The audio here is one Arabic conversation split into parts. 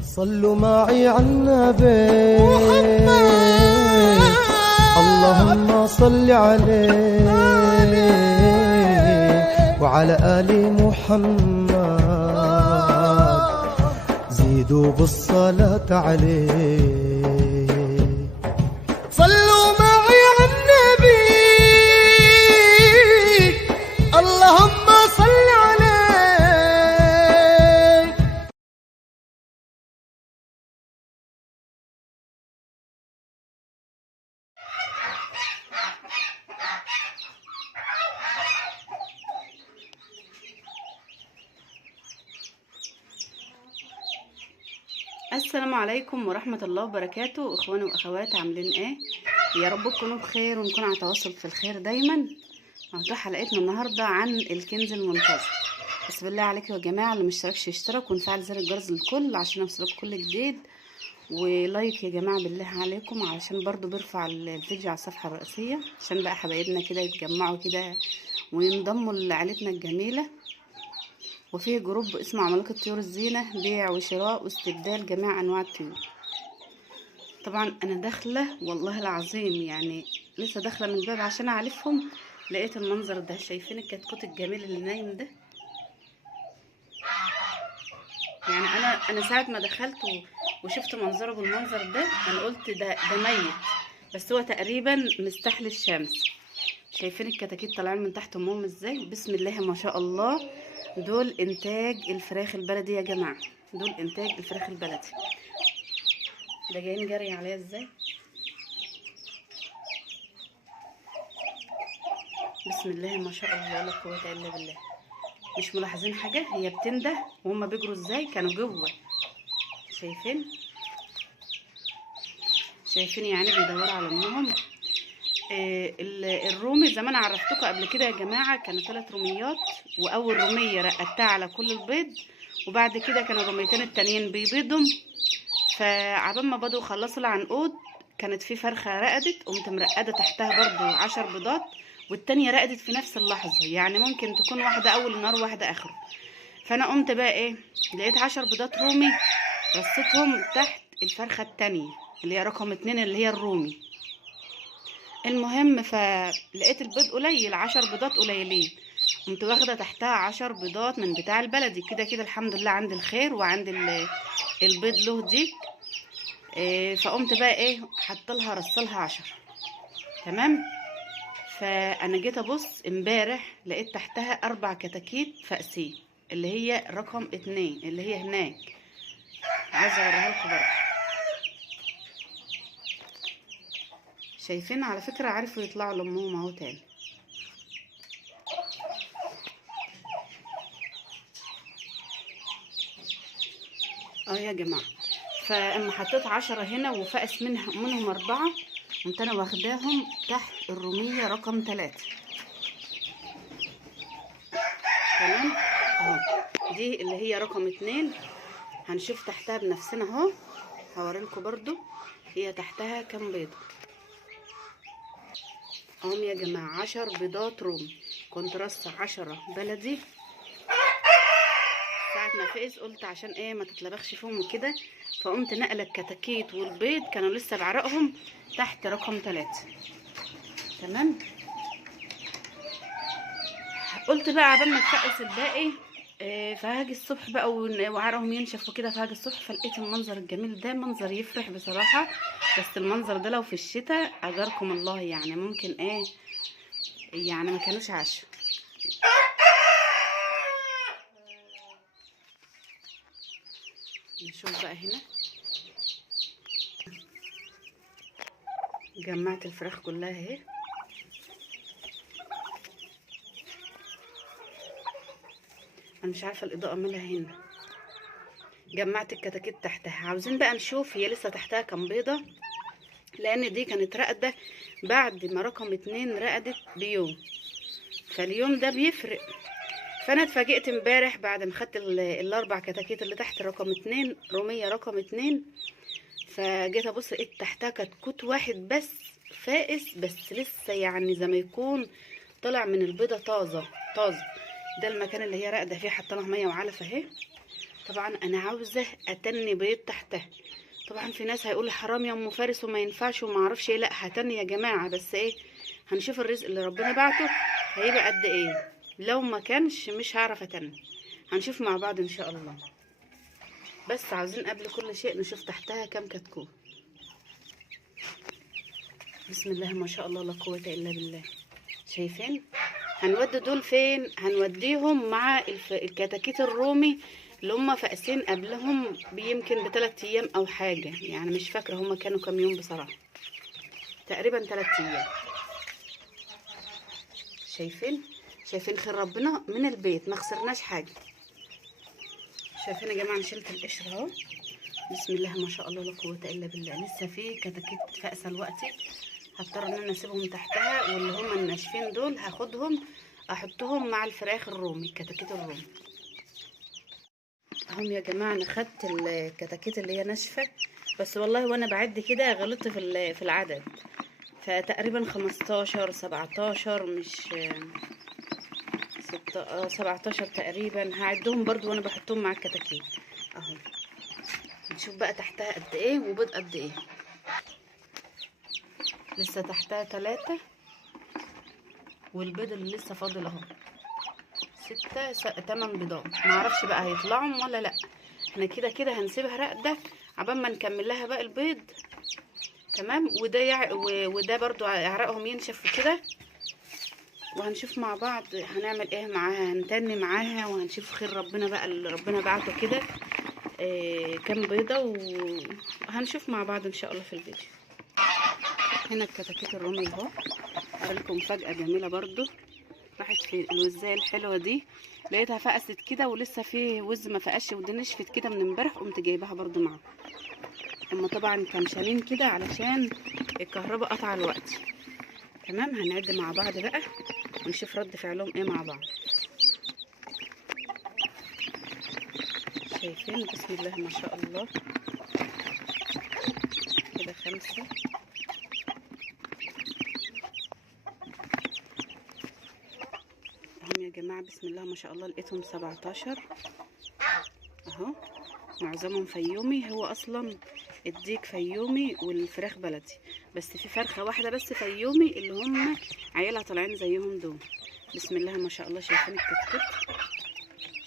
صلوا معي على النبي اللهم صل عليه وعلى آل محمد زيدوا بالصلاة عليه. صلوا معي على النبي اللهم صل عليه. السلام عليكم ورحمة الله وبركاته. اخواني واخواتي عاملين ايه؟ يا رب تكونوا بخير ونكون على تواصل في الخير دايما. موضوع حلقتنا النهاردة عن الكنز المنتظر. بسم الله عليكم يا جماعة، اللي مشتركش يشترك ونفعل زر الجرس للكل عشان يوصلكوا كل جديد، ولايك يا جماعة بالله عليكم علشان برضو بيرفع الفيديو على الصفحة الرئيسية عشان بقى حبايبنا كده يتجمعوا كده وينضموا لعائلتنا الجميلة. وفيه جروب اسمه عمالقة طيور الزينة، بيع وشراء واستبدال جميع انواع الطيور. طبعا انا داخله والله العظيم، يعني لسه داخله من الباب عشان اعرفهم، لقيت المنظر ده. شايفين الكتكوت الجميل اللي نايم ده؟ يعني انا ساعه ما دخلت وشفت منظره بالمنظر ده انا قلت ده ميت، بس هو تقريبا مستحلي الشمس. شايفين الكتاكيت طالعين من تحت امهم ازاي؟ بسم الله ما شاء الله. دول انتاج الفراخ البلدي يا جماعه، دول انتاج الفراخ البلدي. ده جايين جري عليا ازاي؟ بسم الله ما شاء الله لا قوه الا بالله. مش ملاحظين حاجه؟ هي بتنده وهم بيجروا ازاي؟ كانوا جوه. شايفين يعني بيدوروا على امهم. الرومي زي ما انا عرفتكم قبل كده يا جماعه كانوا 3 روميات، واول روميه رقدتها على كل البيض، وبعد كده كانوا الروميتين التانيين بيبيضهم. فعبال ما بدوا خلصوا العنقود كانت في فرخه رقدت، قمت مرقده تحتها برضو 10 بيضات، والتانية رقدت في نفس اللحظه، يعني ممكن تكون واحده اول النهار واحده اخره. فانا قمت بقى ايه، لقيت 10 بيضات رومي رصيتهم تحت الفرخه التانية اللي هي رقم 2 اللي هي الرومي. المهم فلقيت البيض قليل، 10 بيضات قليلين، قمت واخده تحتها 10 بيضات من بتاع البلدي. كده كده الحمد لله عند الخير وعند البيض له ديك. فقمت بقى ايه حطلها رصلها 10. تمام. فانا جيت ابص امبارح لقيت تحتها 4 كتاكيت فأسيه اللي هي رقم 2 اللي هي هناك. عايزه اوريها لكم برضه. شايفين على فكره عرفوا يطلعوا لامهم اهو تاني. يا جماعه، فاما حطيت 10 هنا وفقس منهم 4، قمت انا واخداهم تحت الروميه رقم 3. تمام اهو. دي اللي هي رقم 2. هنشوف تحتها بنفسنا اهو، هوريلكم برضو هي تحتها كام بيضه اهم يا جماعه. 10 بيضات رومي، كنت رصه 10 بلدي. ساعة ما فقس قلت عشان ايه ما تتلبخش فيهم وكده، فقمت نقله الكتاكيت والبيض كانوا لسه بعرقهم تحت رقم 3. تمام. قلت بقى عبال ما تفقس الباقي فهاجي الصبح بقى وعرقهم ينشف وكده، فهاجي الصبح فلقيت المنظر الجميل ده. منظر يفرح بصراحه، بس المنظر ده لو في الشتاء اجركم الله يعني ممكن ايه يعني ما كانوش عاشوا. نشوف بقى هنا. جمعت الفراخ كلها اهي. انا مش عارفه الاضاءه مالها هنا. جمعت الكتاكيت تحتها. عاوزين بقى نشوف هي لسه تحتها كام بيضه، لان دي كانت راقده بعد ما رقم 2 رقدت بيوم، فاليوم ده بيفرق. فانا اتفاجئت امبارح بعد ما خدت ال4 كتاكيت اللي تحت رقم 2 روميه رقم 2، فجيت ابص لقيت تحتها كتكوت واحد بس فائس، بس لسه يعني زي ما يكون طلع من البيضه طازه. ده المكان اللي هي راقده فيه، حطينا ميه وعلف اهي. طبعا انا عاوزه اتني بيض تحتها. طبعا في ناس هيقول حرام يا ام فارس وما ينفعش وما اعرفش ايه. لا هتني يا جماعه، بس ايه، هنشوف الرزق اللي ربنا بعته هيبقى قد ايه. لو ما كانش مش هعرف اتني، هنشوف مع بعض ان شاء الله. بس عاوزين قبل كل شيء نشوف تحتها كام كتكوت. بسم الله ما شاء الله لا قوه الا بالله. شايفين؟ هنودي دول فين؟ هنوديهم مع الكتاكيت الرومي اللي هم فاقسين قبلهم يمكن ب3 ايام او حاجه، يعني مش فاكره هم كانوا كام يوم بصراحه، تقريبا 3 ايام. شايفين خير ربنا من البيت، ما خسرناش حاجه. شايفين يا جماعه؟ انا شلت القشر اهو. بسم الله ما شاء الله لا قوه الا بالله. لسه في كتاكيت فاقسه دلوقتي، هضطر ان انا اسيبهم تحتها، واللي هم الناشفين دول هاخدهم احطهم مع الفراخ الرومي، الكتاكيت الرومي اهم يا جماعه. انا خدت الكتاكيت اللي هي ناشفه، بس والله وانا بعد كده غلطت في العدد، فتقريبا 15 17 مش 17 تقريبا. هعدهم برضو وانا بحطهم مع الكتاكيت اهو. نشوف بقى تحتها قد ايه وبيض قد ايه. لسه تحتها 3، والبيض اللي لسه فاضل اهو 8 بيضات. معرفش بقى هيطلعوا ولا لا. احنا كده هنسيبها راقده عبال ما نكمل لها بقى البيض. تمام. وده برضو عرقهم ينشف كده، وهنشوف مع بعض هنعمل ايه معاها. هنتني معاها وهنشوف خير ربنا بقى اللي ربنا بعته كده كام بيضه، وهنشوف مع بعض ان شاء الله في الفيديو. هنا الكتاكيت الرومي اهو. اوريلكم مفاجاه جميله برضو. راحت في الوزايه الحلوه دي، لقيتها فقست كده ولسه في وز ما فقش، ودي نشفت كده من امبارح، قمت جايباها برضو معاهم. هما طبعا كمشانين كده علشان الكهرباء قطع الوقت. تمام. هنعد مع بعض بقى ونشوف رد فعلهم ايه مع بعض. شايفين؟ بسم الله ما شاء الله. كده 5 اهم يا جماعه. بسم الله ما شاء الله. لقيتهم 17 اهو. معظمهم فيومي. هو اصلا الديك فيومي والفراخ بلدي، بس في فرخه واحده بس فيومي اللي هم عيالها طالعين زيهم دول. بسم الله ما شاء الله. شايفين الكتكوت؟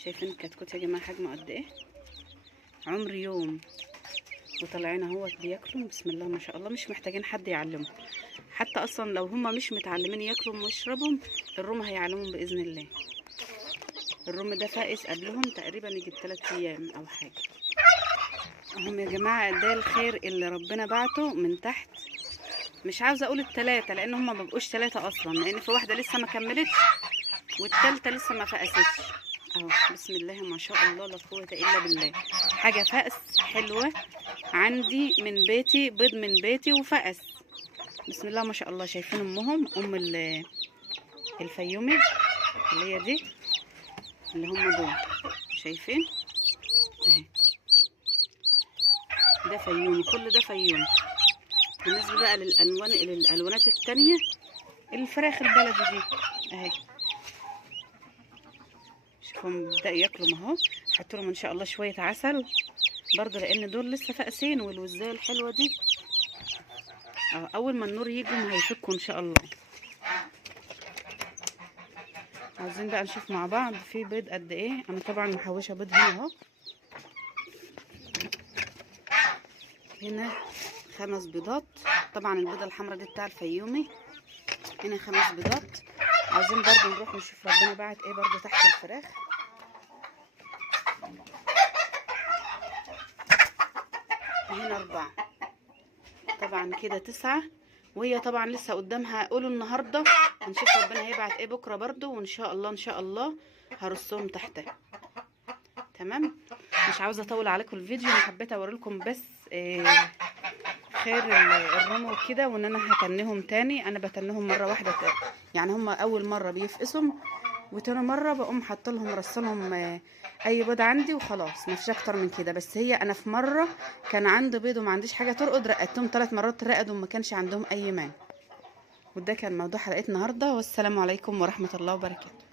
شايفين الكتكوت يا جماعه حجمه قد ايه؟ عمر يوم وطالعين اهوت بياكلوا. بسم الله ما شاء الله. مش محتاجين حد يعلمهم، حتى اصلا لو هم مش متعلمين ياكلوا ويشربوا الروم هيعلمهم باذن الله. الروم ده فائس قبلهم تقريبا يجي 3 ايام او حاجه. هم يا جماعه ده الخير اللي ربنا بعته من تحت. مش عاوزه اقول ال3 لان هم ما بقوش 3 اصلا، لان في واحده لسه ما كملتش والثالثه لسه ما فقستش اهو. بسم الله ما شاء الله لا قوه الا بالله. حاجه فقس حلوه عندي من بيتي، بيض من بيتي وفقس. بسم الله ما شاء الله. شايفين امهم ام الفيومي اللي هي دي اللي هم دول؟ شايفين اهي؟ ده فيومي، كل ده فيومي. بالنسبه بقى للالوانات التانية الفراخ البلدي دي اهي. شوفهم بدأوا ياكلوا اهو. حط لهم ان شاء الله شويه عسل برضه لان دول لسه فاقسين، والوزايه الحلوه دي اول ما النور يجوا هيفكوا ان شاء الله. عاوزين بقى نشوف مع بعض في بيض قد ايه. انا طبعا محوشه بيض هنا اهو. هنا 5 بيضات. طبعا البيضه الحمراء دي بتاع الفيومي. هنا 5 بيضات. عاوزين برضو نروح نشوف ربنا بعت ايه برضو تحت الفراخ. هنا 4. طبعا كده 9، وهي طبعا لسه قدامها. قولوا النهارده هنشوف ربنا هيبعت ايه بكره برضو، وان شاء الله ان شاء الله هرصهم تحتها. تمام. مش عاوزه اطول عليكم الفيديو، انا حبيت اوريلكم بس خير الروم وكده، وان انا هتنهم تاني. انا بتنهم مره واحده يعني هم اول مره بيفقسهم، وتاني مره بقوم حاطه لهم رصلهم اي بيض عندي وخلاص، مفيش اكتر من كده. بس هي انا في مره كان عندي بيض وما عنديش حاجه ترقد، رقدتهم 3 مرات رقدوا وما كانش عندهم اي مانع. وده كان موضوع حلقتنا النهارده، والسلام عليكم ورحمه الله وبركاته.